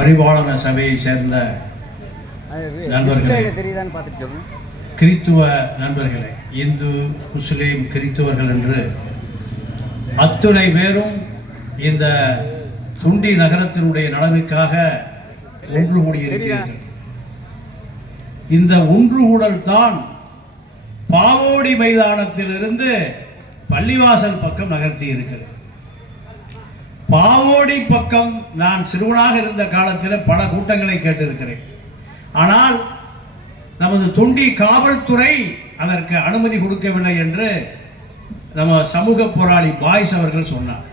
பரிபாலன சபையை சேர்ந்த நண்பர்களே, கிறித்துவ நண்பர்களே, இந்து முஸ்லீம் கிறித்துவர்கள் என்று அத்துணை பேரும் இந்த துண்டி நகரத்தினுடைய நலனுக்காக ஒன்று கூடியிருக்கிறார்கள். இந்த ஒன்று கூடல் தான் பாவோடி மைதானத்திலிருந்து பள்ளிவாசல் பக்கம் நகர்த்தி இருக்கிறது. பாவோடி பக்கம் நான் சிறுவனாக இருந்த காலத்தில் பல கூட்டங்களை கேட்டிருக்கிறேன். ஆனால் நமது தொண்டி காவல்துறை அதற்கு அனுமதி கொடுக்கவில்லை என்று நம்ம சமூக போராளி பாய்ஸ் அவர்கள் சொன்னார்.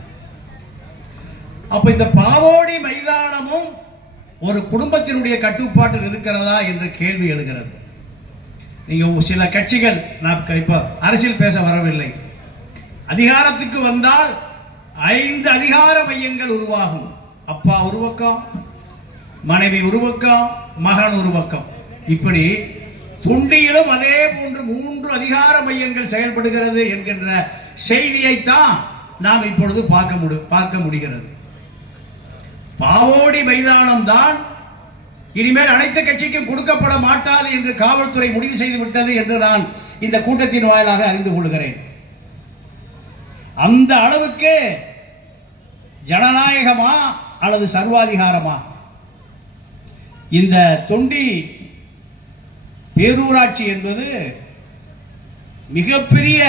அப்ப இந்த பாவோடி மைதானமும் ஒரு குடும்பத்தினுடைய கட்டுப்பாட்டில் இருக்கிறதா என்ற கேள்வி எழுகிறது. நீங்க சில கட்சிகள், நான் இப்ப அரசியல் பேச வரவில்லை, அதிகாரத்துக்கு வந்தால் 5 அதிகார மையங்கள் உருவாகும். அப்பா ஒரு பக்கம், மனைவி ஒரு பக்கம், மகன் ஒரு பக்கம். இப்படி துண்டியிலும் அதே போன்று 3 அதிகார மையங்கள் செயல்படுகிறது என்கின்ற செய்தியைத்தான் நாம் இப்பொழுது பார்க்க முடிகிறது. பாவோடி மைதானம் தான் இனிமேல் அனைத்து கட்சிக்கும் கொடுக்கப்பட மாட்டாது என்று காவல்துறை முடிவு செய்து விட்டது என்று நான் இந்த கூட்டத்தின் வாயிலாக அறிந்து கொள்கிறேன். அந்த அளவுக்கு ஜனநாயகமா அல்லது சர்வாதிகாரமா? இந்த தொண்டி பேரூராட்சி என்பது மிகப்பெரிய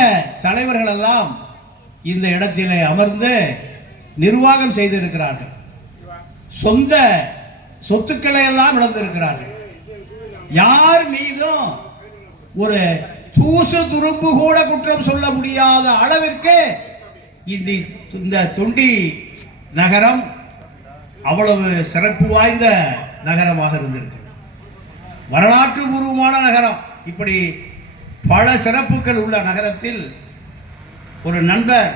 தலைவர்கள் எல்லாம் இந்த இடத்திலே அமர்ந்து நிர்வாகம் செய்திருக்கிறார்கள். சொந்த சொத்துக்களை எல்லாம் இழந்திருக்கிறார்கள். யார் மீதும் ஒரு தூசு துரும்பு கூட குற்றம் சொல்ல முடியாத அளவிற்கு இந்த தொண்டி நகரம் அவ்வளவு சிறப்பு வாய்ந்த நகரமாக இருந்திருக்கு. வரலாற்று பூர்வமான நகரம். இப்படி பல சிறப்புகள் உள்ள நகரத்தில் ஒரு நண்பர்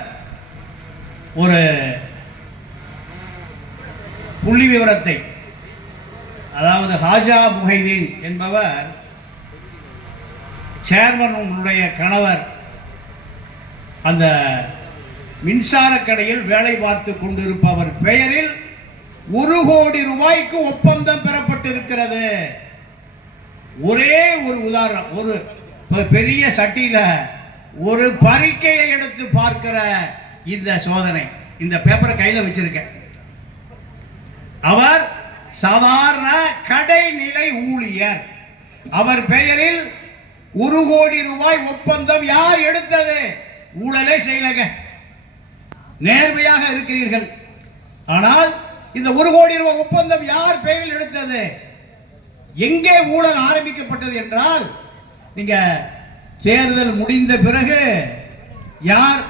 ஒரு புள்ளி விவரத்தை, அதாவது ஹாஜா முஹைதீன் என்பவர் சேர்மனுடைய கணவர் அந்த மின்சார கடையில் வேலை பார்த்து கொண்டிருப்பவர் பெயரில் 1 கோடி ரூபாய்க்கு ஒப்பந்தம் பெறப்பட்டிருக்கிறது. ஒரே ஒரு உதாரணம், ஒரு பெரிய சட்டியில ஒரு பறிக்கையை எடுத்து பார்க்கிற இந்த சோதனை. இந்த பேப்பரை கையில வச்சிருக்கேன். அவர் சாதாரண கடைநிலை ஊழியர். அவர் பெயரில் 1 கோடி ரூபாய் ஒப்பந்தம் யார் எடுத்தது? ஊழலே செய்யலங்க, நேர்மையாக இருக்கிறீர்கள். ஆனால் இந்த 1 கோடி ரூபாய் ஒப்பந்தம் யார் பெயரில் எடுத்தது? எங்கே ஊழல் ஆரம்பிக்கப்பட்டது என்றால், நீங்க தேர்தல் முடிந்த பிறகு யார்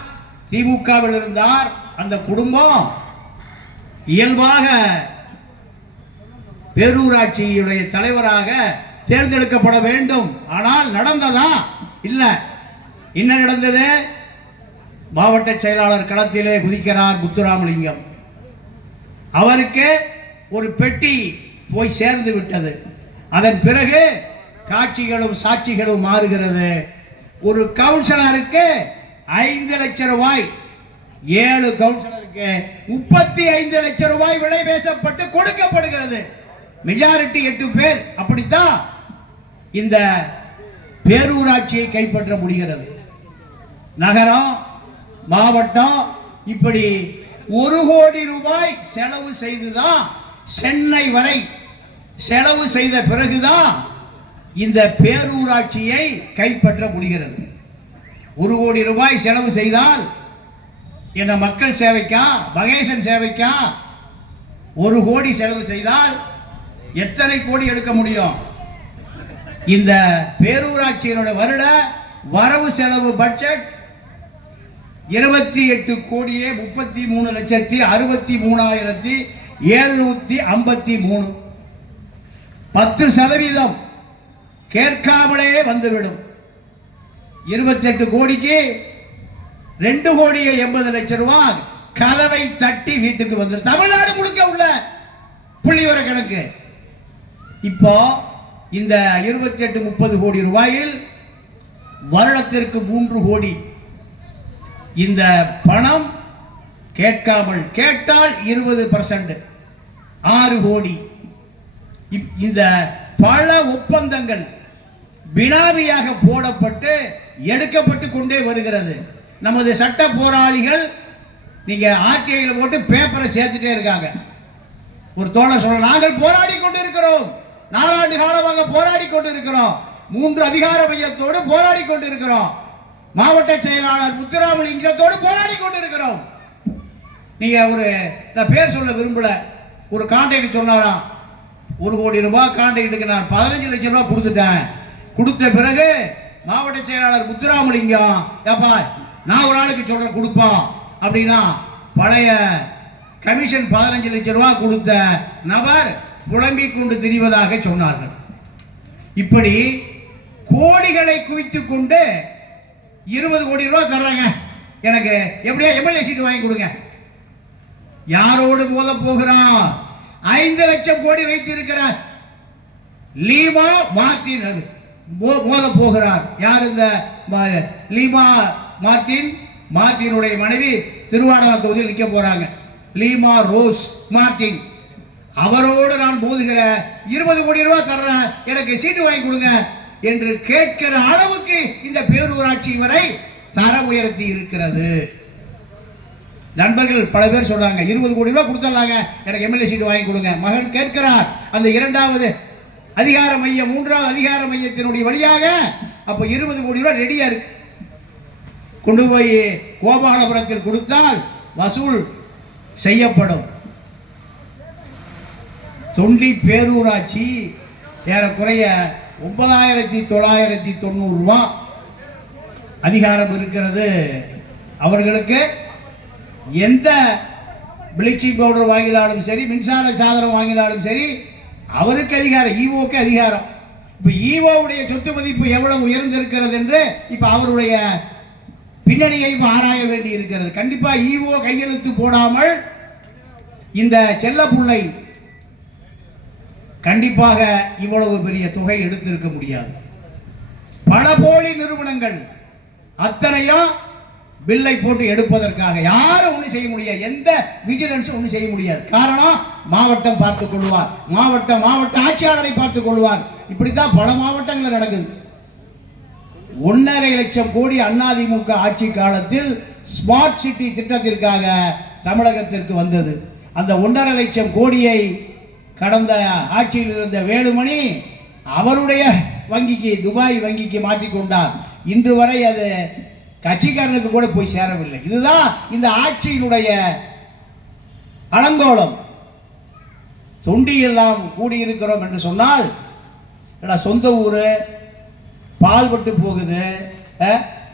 திமுகவில் இருந்தார், அந்த குடும்பம் இயல்பாக பேரூராட்சியுடைய தலைவராக தேர்ந்தெடுக்கப்பட வேண்டும். ஆனால் நடந்ததா? இல்ல. என்ன நடந்தது? மாவட்ட செயலாளர் களத்திலே குதிக்கிறார் முத்துராமலிங்கம். அவருக்கு ஒரு பெட்டி போய் சேர்ந்து விட்டது. அதன் பிறகு காட்சிகளும் சாட்சிகளும் மாறுகிறது. ஒரு கவுன்சிலருக்கு 5 லட்சம் ரூபாய், 7 கவுன்சிலருக்கு 35 லட்சம் ரூபாய் விலை பேசப்பட்டு கொடுக்கப்படுகிறது. மெஜாரிட்டி 8 பேர். அப்படித்தான் இந்த பேரூராட்சியை கைப்பற்ற முடிகிறது. நகரம், மாவட்டம் இப்படி 1 கோடி ரூபாய் செலவு செய்துதான் சென்னை வரை செலவு செய்த பிறகுதான் இந்த பேரூராட்சியை கைப்பற்ற முடிகிறது. 1 கோடி ரூபாய் செலவு செய்தால் என்ன மக்கள் சேவைக்கா, மகேசன் சேவைக்கா? 1 கோடி செலவு செய்தால் எத்தனை கோடி எடுக்க முடியும்? இந்த பேரூராட்சியினுடைய வருட வரவு செலவு பட்ஜெட் 28 கோடியே 33,63,753. 10% கேட்காமலே வந்துவிடும். 28 கோடிக்கு 2 கோடியே 80 லட்சம் ரூபாய் கதவை தட்டி வீட்டுக்கு வந்துடும். தமிழ்நாடு முழுக்க உள்ள புள்ளிவர கணக்கு. இப்போ இந்த 28-30 கோடி ரூபாயில் வருடத்திற்கு 3 கோடி. இந்த பணம் கேட்காமல், கேட்டால் 20%, 6 கோடி. இந்த பல ஒப்பந்தங்கள் பினாமியாக போடப்பட்டு எடுக்கப்பட்டு கொண்டே வருகிறது. நமது சட்ட போராளிகள் நீங்க ஆர்டிஐல போட்டு பேப்பரை சேர்த்துட்டே இருக்காங்க. ஒரு தோழர் சொல்ல, நாங்கள் போராடி கொண்டிருக்கிறோம், 4 ஆண்டு காலமாக போராடி கொண்டிருக்கிறோம், 3 அதிகார மையத்தோடு போராடி கொண்டிருக்கிறோம், மாவட்ட செயலாளர் முத்துராமலிங்கத்தோடு போராடி கொண்டிருக்கிறோம். நீங்க நான் பேர் சொல்ல விரும்பல, ஒரு கான்ட்ராக்ட் சொன்னாராம், 1 கோடி ரூபாய் கான்ட்ராக்டுக்கு நான் 15 லட்சம் ரூபாய் கொடுத்துட்டேன். கொடுத்த பிறகு மாவட்ட செயலாளர் முத்துராமலிங்கம், ஏப்பா நான் ஒரு ஆளுக்கு சொல்றேன் கொடுப்பா அப்படின்னா, பழைய கமிஷன் 15 லட்சம் ரூபாய் கொடுத்த நபர் புலம்பிக் கொண்டு திரிவதாக சொன்னார்கள். இப்படி கோடிகளை குவித்துக் கொண்டு 20 கோடி ரூபாய் தர்றாங்க, எனக்கு எப்படியா எம்எல்ஏ சீட்டு வாங்கி கொடுங்க. யாரோடு மோத போகிறான்? 5 லட்சம் கோடி வைத்திருக்கிறார் லீமா மார்டின் மோத போகிறார். யார் இந்த லீமா மார்டினுடைய மனைவி திருவாடகம் தொகுதியில் நிற்க போறாங்க. லீமா ரோஸ் மார்டின், அவரோடு நான் மோதுகிற 20 கோடி ரூபாய் தர்றேன், எனக்கு சீட்டு வாங்கி கொடுங்க என்று கேட்கிற அளவுக்கு இந்த பேரூராட்சி வரை தரம் உயர்த்தி இருக்கிறது. நண்பர்கள் பல பேர் சொல்றாங்க, 20 கோடி ரூபாய் கொடுத்துடலாங்க, எனக்கு எம்எல்ஏ சீட்டு வாங்கி கொடுங்க. மகன் கேட்கிறார், அந்த 2வது அதிகார மையம் 3வது அதிகார மையத்தினுடைய வழியாக அப்ப 20 கோடி ரூபாய் ரெடியா இருக்கு. கொண்டு போய் கோபாலபுரத்தில் கொடுத்தால் வசூல் செய்யப்படும். தொண்டி பேரூராட்சி ஏறக்குறைய 9990 ரூபாய் அதிகாரம் இருக்கிறது. அவர்களுக்கு எந்த பிளீச்சிங் பவுடர் வாங்கினாலும் சரி, மின்சார சாதனம் வாங்கினாலும் சரி, அவருக்கு அதிகாரம், ஈவோக்கு அதிகாரம். இப்ப ஈவோவுடைய சொத்து மதிப்பு எவ்வளவு உயர்ந்திருக்கிறது என்று இப்ப அவருடைய பின்னணியை ஆராய வேண்டி இருக்கிறது. கண்டிப்பா ஈவோ கையெழுத்து போடாமல் இந்த செல்லப்புள்ளை கண்டிப்பாக இவ்வளவு பெரிய தொகை எடுத்திருக்க முடியாது. பல போலி நிறுவனங்கள் அத்தனையும் பில்லை போட்டு எடுப்பதற்காக யாரும் ஒன்றும் செய்ய முடியாது, எந்த விஜிலன்ஸும் ஒன்றும் செய்ய முடியாது. காரணம், மாவட்டம் பார்த்துக் கொள்வார், மாவட்ட ஆட்சியாளரை பார்த்துக் கொள்வார். இப்படித்தான் பல மாவட்டங்களில் நடக்குது. 1.5 லட்சம் கோடி அதிமுக ஆட்சி காலத்தில் ஸ்மார்ட் சிட்டி திட்டத்திற்காக தமிழகத்திற்கு வந்தது. அந்த 1.5 லட்சம் கோடியை கடந்த ஆட்சியில் இருந்த வேலுமணி அவருடைய வங்கிக்கு, துபாய் வங்கிக்கு மாற்றிக்கொண்டார். இன்று வரை அது கட்சிக்காரனுக்கு கூட போய் சேரவில்லை. இதுதான் இந்த ஆட்சியினுடைய அலங்கோலம். தொண்டியெல்லாம் கூடியிருக்கிறோம் என்று சொன்னால், சொந்த ஊரு பால்பட்டு போகுது,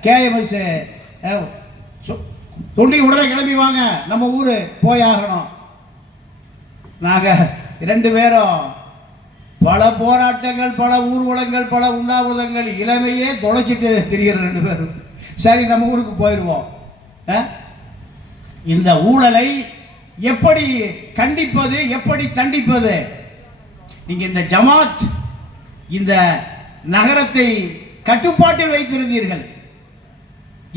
கேஎம்எஸ் தொண்டி உடனே கிளம்பி வாங்க, நம்ம ஊரு போயாகணும். நாங்க 2 பேரும் பல போராட்டங்கள், பல ஊர்வலங்கள், பல உண்ணாவிரதங்கள், இளமையே தொலைச்சிட்டு திரிகிற 2 பேரும். சரி, நம்ம ஊருக்கு போயிடுவோம். இந்த ஊழலை எப்படி கண்டிப்பது, எப்படி தண்டிப்பது? நீங்க இந்த ஜமாத் இந்த நகரத்தை கட்டுப்பாட்டில் வைத்திருந்தீர்கள்.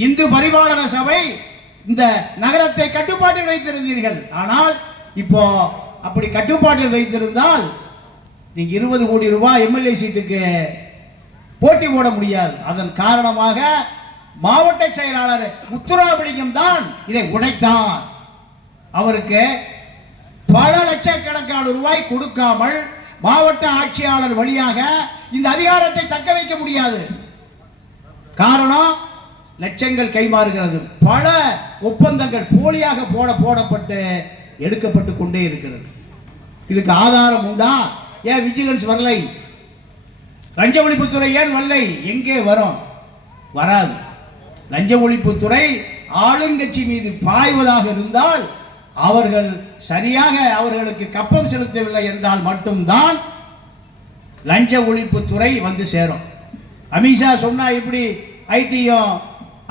இந்து பரிபாலன சபை இந்த நகரத்தை கட்டுப்பாட்டில் வைத்திருந்தீர்கள். ஆனால் இப்போ அப்படி கட்டுப்பாட்டில் வைத்திருந்தால் நீங்க 20 கோடி ரூபாய் எம்எல்ஏ சீட்டுக்கு போட்டி போட முடியாது. அதன் காரணமாக மாவட்ட செயலாளர் முத்துராமலிங்கம் தான் இதை உடைத்தார். அவருக்கு பல லட்சக்கணக்கான ரூபாய் கொடுக்காமல் மாவட்ட ஆட்சியாளர் வழியாக இந்த அதிகாரத்தை தக்க வைக்க முடியாது. காரணம், லட்சங்கள் கைமாறுகிறது. பல ஒப்பந்தங்கள் போலியாக போடப்பட்டு எடுக்கப்பட்டு கொண்டே இருக்கிறது. இதுக்கு ஆதாரம் உண்டா? ஏன் விஜிலன்ஸ் வரலை? லஞ்ச ஒழிப்புத்துறை ஏன் வரலை? எங்கே வரும்? வராது. லஞ்ச ஒழிப்புத்துறை ஆளுங்கட்சி மீது பாய்வதாக இருந்தால், அவர்கள் சரியாக அவர்களுக்கு கப்பம் செலுத்தவில்லை என்றால் மட்டும்தான் லஞ்ச ஒழிப்புத்துறை வந்து சேரும். அமித்ஷா சொன்னா இப்படி ஐடியும்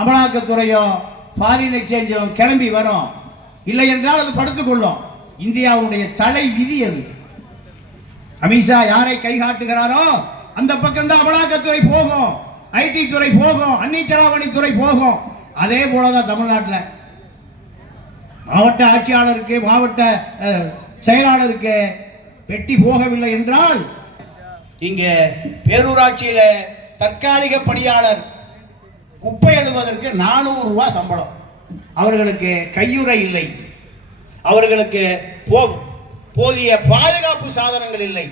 அமலாக்கத்துறையும் ஃபாரின் எக்ஸ்சேஞ்சும் கிளம்பி வரும், இல்லை என்றால் அது படுத்துக்கொள்ளும். இந்தியாவுடைய தலை விதி அது. அமித்ஷா யாரை கை காட்டுகிறாரோ அந்த பக்கம் தான் அமலாக்கத்துறை போகும், ஐடி துறை போகும், அந்நிய செலாவணி துறை போகும். அதே போலதான் தமிழ்நாட்டில் மாவட்ட ஆட்சியாளருக்கு, மாவட்ட செயலாளருக்கு பெட்டி போகவில்லை என்றால் இங்கே பேரூராட்சியில தற்காலிக பணியாளர் குப்பை எழுவதற்கு 400 ரூபாய் சம்பளம். அவர்களுக்கு கையுறை இல்லை, அவர்களுக்கு போதிய பாதுகாப்பு சாதனங்கள் இல்லை.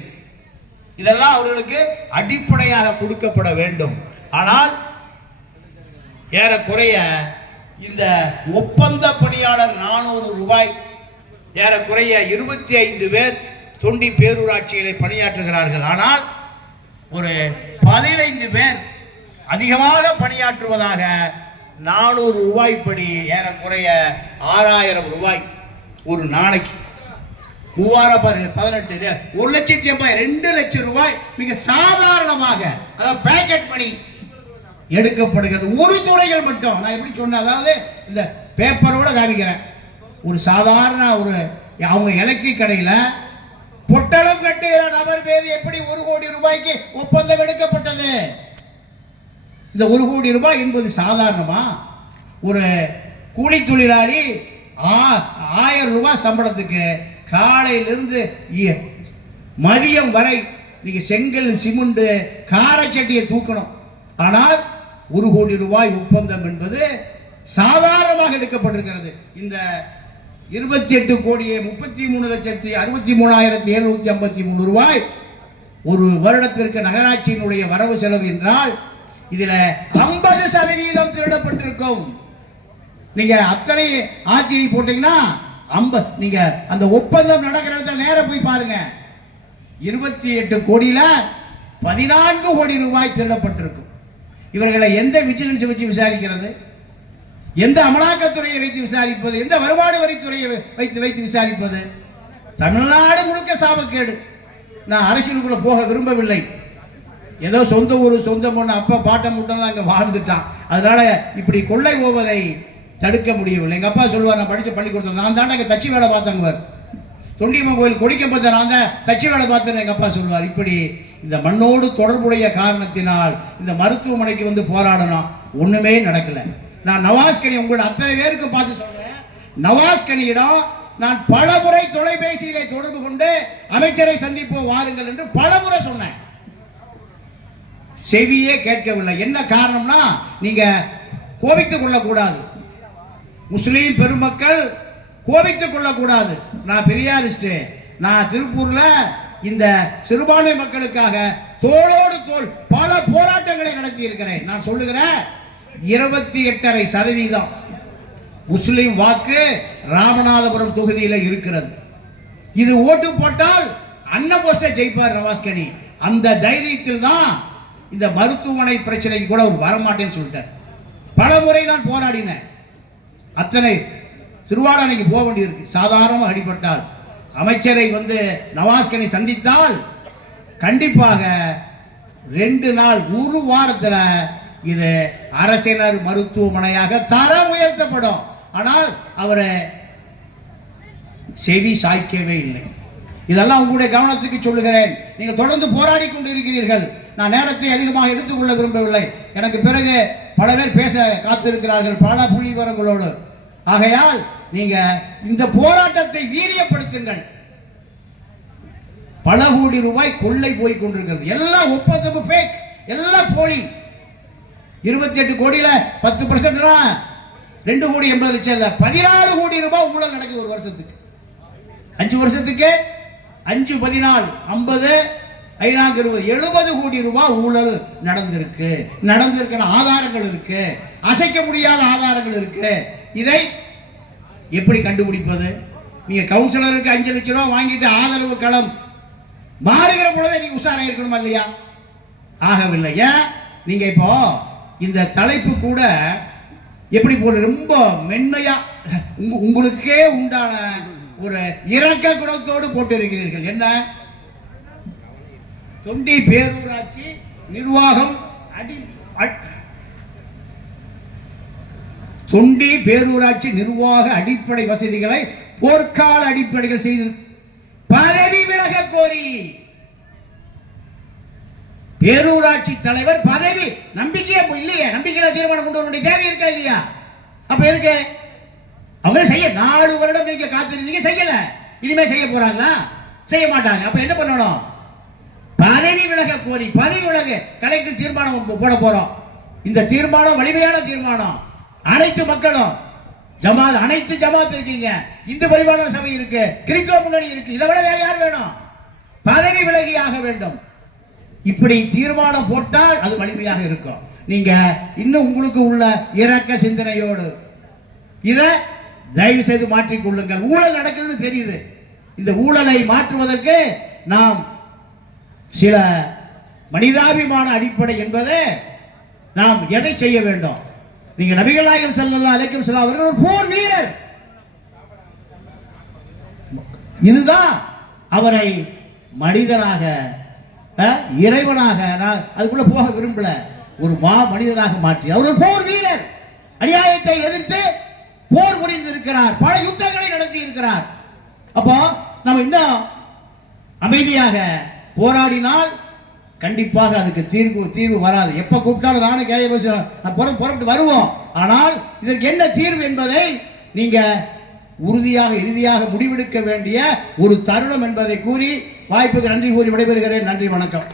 இதெல்லாம் அவர்களுக்கு அடிப்படையாக கொடுக்கப்பட வேண்டும். ஆனால் ஏறக்குறைய இந்த ஒப்பந்த பணியாளர் 400 ரூபாய், ஏறக்குறைய 25 பேர் தொண்டி பேரூராட்சியிலே பணியாற்றுகிறார்கள். ஆனால் ஒரு 15 பேர் அதிகமாக பணியாற்றுவதாக 400 ரூபாய் படி ஏறக்குறைய 6000 ரூபாய் ஒரு நாளைக்கு. 3000 பாருங்க, 18, 1,80,000, 2 லட்சம் ரூபாய் மிக சாதாரணமாக, அதாவது பேக்கெட் மணி எடுக்கப்படுகிறது. ஒரு துறைகள் மட்டும் நான் எப்படி சொன்னேன், அதாவது இந்த பேப்பரோட காமிக்கிறேன். ஒரு சாதாரண அவங்க எலக்ட்ரிக் கடையில் பொட்டலம் கட்டுகிற நபர் மீது எப்படி 1 கோடி ரூபாய்க்கு ஒப்பந்தம் எடுக்கப்பட்டது? இந்த 1 கோடி ரூபாய் என்பது சாதாரணமா? ஒரு கூலி தொழிலாளி 1000 ரூபாய் சம்பளத்துக்கு காலையிலிருந்து மதியம் வரை நீங்க செங்கல், சிமெண்ட், காரச்சட்டியை தூக்கணும். ஆனால் 1 கோடி ரூபாய் ஒப்பந்தம் என்பது சாதாரணமாக எடுக்கப்பட்டிருக்கிறது. இந்த 28,33,63,753 ரூபாய் ஒரு வருடத்திற்கு நகராட்சியினுடைய வரவு செலவு என்றால் இதுல 50% திருடப்பட்டிருக்கும். நீங்க அத்தனை ஆர்டிஐ போட்டீங்கன்னா நீங்க அந்த ஒப்பந்தம் நடக்கிற இடத்துல நேர போய் பாருங்க. 28 கோடியில 14 கோடி ரூபாய் திருடப்பட்டிருக்கும். இவர்களை எந்த விஜிலன்ஸ் வச்சு விசாரிக்கிறது? எந்த அமலாக்கத்துறையை வைத்து விசாரிப்பது? எந்த வருமான வரித்துறையை வைத்து விசாரிப்பது? தமிழ்நாடு முழுக்க சாபக்கேடு. நான் அரசியலுக்குள்ள போக விரும்பவில்லை. ஏதோ சொந்த ஊர், சொந்த பொண்ணு, அப்பா பாட்டம் முட்டெல்லாம் அங்கே வாழ்ந்துட்டான். அதனால இப்படி கொள்ளை போவதை தடுக்க முடியவில்லை. எங்க அப்பா சொல்லுவார், நான் படிச்ச பள்ளிக்கூடத்தில் நான் தாண்டா இங்கே தச்சு வேலை பார்த்தங்குவார். தொண்டியம்மன் கோயில் கொடிக்கப்பட்ட நான் தான் தச்சு வேலை பார்த்தேன்னு எங்க அப்பா சொல்லுவார். இப்படி இந்த மண்ணோடு தொடர்புடைய காரணத்தினால் இந்த மருத்துவமனைக்கு வந்து போராடணும், ஒண்ணுமே நடக்கல. நான் நவாஸ்கனி உங்கள் அத்தனை பேருக்கு பார்த்து சொல்றேன், நவாஸ்கனியிடம் நான் பலமுறை தொலைபேசியிலே தொடர்பு கொண்டு அமைச்சரை சந்திப்போம் வாருங்கள் என்று பலமுறை சொன்னேன். செவியே கேட்கவில்லை. என்ன காரணம்னா, நீங்க கோபித்துக் கொள்ளக்கூடாது, முஸ்லீம் பெருமக்கள் கோபித்துக் கொள்ளக்கூடாது. நான் பெரியாரிஸ்ட். நான் திருப்பூர்ல இந்த சிறுபான்மை மக்களுக்காக தோளோடு தோள் பல போராட்டங்களை நடத்தி இருக்கிறேன். நான் சொல்லுகிறேன், 28.5% முஸ்லிம் வாக்கு ராமநாதபுரம் தொகுதியில் இருக்கிறது. இது ஓட்டு போட்டால் அன்னபோஸ்ட ஜெயிப்பார் நவாஸ்கனி. அந்த தைரியத்தில் தான் இந்த மருத்துவமனை பிரச்சனைக்கு கூட ஒரு வரமாட்டேன்னு சொல்லிட்டார். பல முறை நான் போராடினேன். அத்தனை சிறுவாடனைக்கு போக வேண்டியிருக்கு. சாதாரணமாக அடிபட்டால் அமைச்சரை வந்து நவாஸ்கனி சந்தித்தால் கண்டிப்பாக 2 நாள், ஒரு வாரத்தில் இது அரசினர் மருத்துவமனையாக தரம் உயர்த்தப்படும். ஆனால் அவரை செவி சாய்க்கவே இல்லை. இதெல்லாம் உங்களுடைய கவனத்துக்கு சொல்லுகிறேன். நீங்க தொடர்ந்து போராடி கொண்டு இருக்கிறீர்கள். நான் நேரத்தை அதிகமாக எடுத்துக்கொள்ள விரும்பவில்லை. எனக்கு பிறகு பல பேர் பேச காத்திருக்கிறார்கள் பல புள்ளி விவரங்களோடு. ஆகையால் நீங்க இந்த போராட்டத்தை வீரியப்படுத்துங்கள். பல கோடி ரூபாய் கொள்ளை போய் கொண்டிருக்கிறது. எல்லாம் ஒப்பந்தமும் ஃபேக், எல்லாம் போலி. 28 கோடியில 10% 2,80,00,000 இல்ல, 14 கோடி ரூபாய் ஊழல் நடக்குது ஒரு வருஷத்துக்கு. 5 வருஷத்துக்கு 5, 14, 50, 5, 70 கோடி ரூபாய் ஊழல் நடந்திருக்கு. ஆதாரங்கள் இருக்கு, அசைக்க முடியாத ஆதாரங்கள் இருக்கு. இதை எப்படி கண்டுபிடிப்பது? நீங்க கவுன்சிலருக்கு 5 லட்சம் ரூபாய் வாங்கிட்டு ஆதரவு களம் மாறுகிற பொழுது நீங்க உஷாரா இருக்கணுமா இல்லையா? ஆகவில்லை. ஏன் நீங்க இப்போ இந்த தலைப்பு கூட எப்படி போட்டு ரொம்ப மென்மையா உங்களுக்கே உண்டான ஒரு இரக்க குணத்தோடு போட்டு இருக்கிறீர்கள். என்ன? தொண்டி பேரூராட்சி நிர்வாகம் தொண்டி பேரூராட்சி நிர்வாக அடிப்படை வசதிகளை போர்க்கால அடிப்படைகள் செய்து பதவி விலக கோரி பேரூராட்சி தலைவர் பதவி நம்பிக்கையே இல்லையே. நம்பிக்கையில தீர்மானம் கொண்டு வர தேவை இருக்கா இல்லையா? அப்ப எதுக்கு அவர் செய்ய 4 வருடம் நீங்க காத்திருந்தீங்க, செய்யல. இனிமே செய்ய போறாங்களா? செய்ய மாட்டாங்க. அப்ப என்ன பண்ணணும்? பதவி விலக கோரி பதவி விலக கலெக்டர் தீர்மானம் போட போறோம். இந்த தீர்மானம் வலிமையான தீர்மானம். அனைத்து மக்களும் ஜமாத், அனைத்து ஜமாத் இருக்கீங்க, இந்து பரிபாலன சபை இருக்கு, கிறிஸ்தவ முன்னணி இருக்கு, இதை விட வேற யார் வேணும்? பதவி விலகியாக வேண்டும். இப்படி தீர்மானம் போட்டால் அது வலிமையாக இருக்கும். நீங்க இன்னும் உங்களுக்கு உள்ள இரக்க சிந்தனையோடு இதை தயவு செய்து மாற்றிக்கொள்ளுங்கள். ஊழல் நடக்குதுன்னு தெரியுது. இந்த ஊழலை மாற்றுவதற்கு நாம் சில மனிதாபிமான அடிப்படை என்பது நாம் எதை செய்ய வேண்டும்? நீங்க நபிகள் நாயகம் ஸல்லல்லாஹு அலைஹி வஸல்லம் அவர்கள் ஒரு போர் வீரர். இதுதான் அவரை மனிதனாக, இறைவனாக, நான் அதுக்குள்ள போக விரும்பல, ஒரு மா மனிதனாக மாற்றி அவர் ஒரு போர் வீரர். அநியாயத்தை எதிர்த்து போர் புரிந்து இருக்கிறார், பல யுத்தங்களை நடத்தி இருக்கிறார். அப்போ நம்ம இன்னும் அமைதியாக போராடினால் கண்டிப்பாக அதுக்கு தீர்வு வராது. எப்ப கூப்பிட்டாலும் நானும் கேய புறப்பட்டு வருவோம். ஆனால் இதற்கு என்ன தீர்வு என்பதை நீங்க உறுதியாக இறுதியாக முடிவெடுக்க வேண்டிய ஒரு தருணம் என்பதை கூறி வாய்ப்புக்கு நன்றி கூறி விடைபெறுகிறேன். நன்றி, வணக்கம்.